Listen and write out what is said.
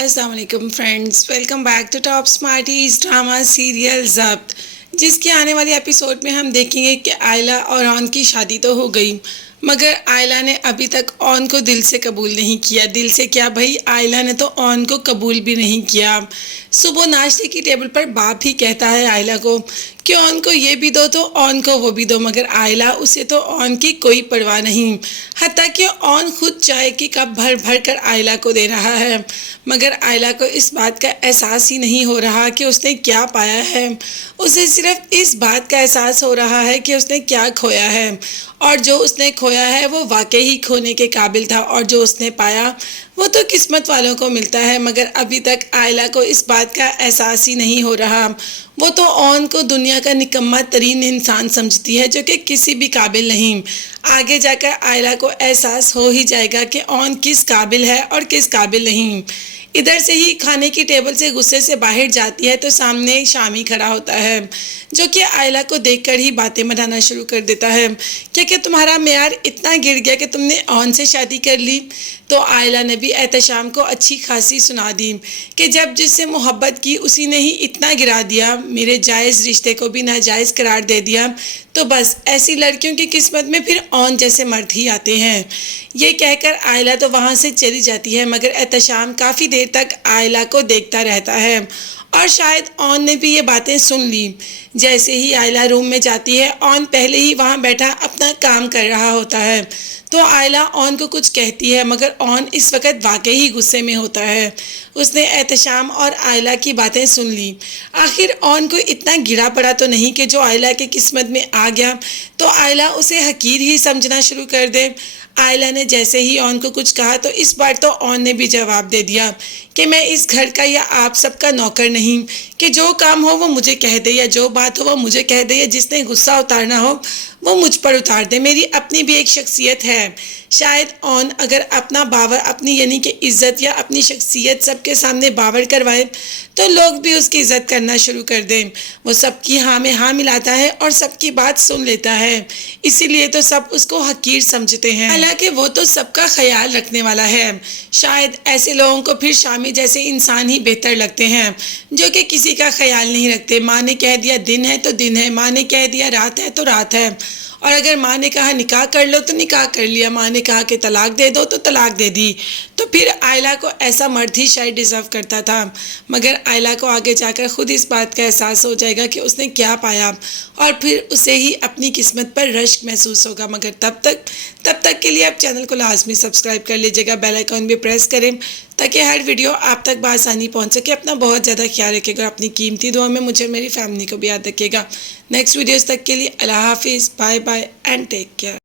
अस्सलाम वालेकुम friends, welcome back to Top Smarties drama serial Zabt. जिसके आने वाले एपिसोड में हम देखेंगे कि आयला और ऑन की शादी तो हो गई, मगर आयला ने अभी तक ऑन को दिल से कबूल नहीं किया। दिल से क्या भाई, आयला ने तो ऑन को कबूल भी नहीं किया। सुबह नाश्ते की टेबल पर बाप ही कहता है आयला को कि ऑन को ये भी दो तो ऑन को वो भी दो, मगर आयला उसे तो ऑन की कोई परवाह नहीं। हत्ता कि ऑन खुद चाय की कप भर भर कर आयला को दे रहा है, मगर आयला को इस बात का एहसास ही नहीं हो रहा कि उसने क्या पाया है। उसे सिर्फ इस बात का एहसास हो रहा है कि उसने क्या खोया है, और जो उसने खोया है वो वाकई ही खोने के काबिल था, और जो उसने पाया वो तो किस्मत वालों को मिलता है। मगर अभी तक आयला को इस बात का एहसास ही नहीं हो रहा। वो तो ऑन को दुनिया का निकम्मा तरीन इंसान समझती है, जो कि किसी भी काबिल नहीं। आगे जाकर आयला को एहसास हो ही जाएगा कि ऑन किस काबिल है और किस काबिल नहीं। इधर से ही खाने की टेबल से गुस्से से बाहर जाती है तो सामने शामी खड़ा होता है, जो कि आयला को देखकर ही बातें बनाना शुरू कर देता है। क्या तुम्हारा मेयार इतना गिर गया कि तुमने ऑन से शादी कर ली? तो आयला ने भी एहतशाम को अच्छी खासी सुना दी कि जब जिससे मोहब्बत की उसी ने ही इतना गिरा दिया, मेरे जायज़ रिश्ते को भी नाजायज़ करार दे दिया। तो बस ऐसी लड़कियों की किस्मत में फिर ऑन जैसे मर्द ही आते हैं। ये कहकर आयला तो वहाँ से चली जाती है, मगर एहतशाम काफ़ी देर तक आयला को देखता रहता है, और शायद ऑन ने भी ये बातें सुन ली। जैसे ही आयला रूम में जाती है, ऑन पहले ही वहाँ बैठा अपना काम कर रहा होता है। तो आयला ऑन को कुछ कहती है, मगर ऑन इस वक्त वाकई ही गुस्से में होता है। उसने एहतशाम और आयला की बातें सुन ली। आखिर ऑन को इतना गिरा पड़ा तो नहीं कि जो आयला की किस्मत में आ गया तो आयला उसे हकीर ही समझना शुरू कर दे। आयला ने जैसे ही ऑन को कुछ कहा तो इस बार तो ऑन ने भी जवाब दे दिया कि मैं इस घर का या आप सबका नौकर नहीं, कि जो काम हो वो मुझे कह दे, या जो बात हो वो मुझे कह दे, या जिसने गुस्सा उतारना हो वो मुझ पर उतार दे। मेरी अपनी भी एक शख्सियत है। शायद ऑन अगर अपना बावर, अपनी यानी कि इज़्ज़त या अपनी शख्सियत सबके सामने बावर करवाए तो लोग भी उसकी इज़्ज़त करना शुरू कर दें। वो सबकी हाँ में हाँ मिलाता है और सबकी बात सुन लेता है, इसीलिए तो सब उसको हकीर समझते हैं। हालांकि वो तो सबका ख्याल रखने वाला है। शायद ऐसे लोगों को फिर शामी जैसे इंसान ही बेहतर लगते हैं, जो कि किसी का ख्याल नहीं रखते। माँ ने कह दिया दिन है तो दिन है, माँ ने कह दिया रात है तो रात है, और अगर माँ ने कहा निकाह कर लो तो निकाह कर लिया, माँ ने कहा कि तलाक दे दो तो तलाक दे दी। तो फिर आयला को ऐसा मर्द ही शायद डिज़र्व करता था। मगर आयला को आगे जाकर खुद इस बात का एहसास हो जाएगा कि उसने क्या पाया, और फिर उसे ही अपनी किस्मत पर रश्क महसूस होगा। मगर तब तक के लिए आप चैनल को लाजमी सब्सक्राइब कर लीजिएगा, बेल आइकन भी प्रेस करें ताकि हर वीडियो आप तक बआसानी पहुंच सके। अपना बहुत ज़्यादा ख्याल रखिएगा, अपनी कीमती दुआ में मुझे मेरी फैमिली को भी याद रखिएगा। नेक्स्ट वीडियोस तक के लिए अल्लाह हाफिज़, bye bye and take care.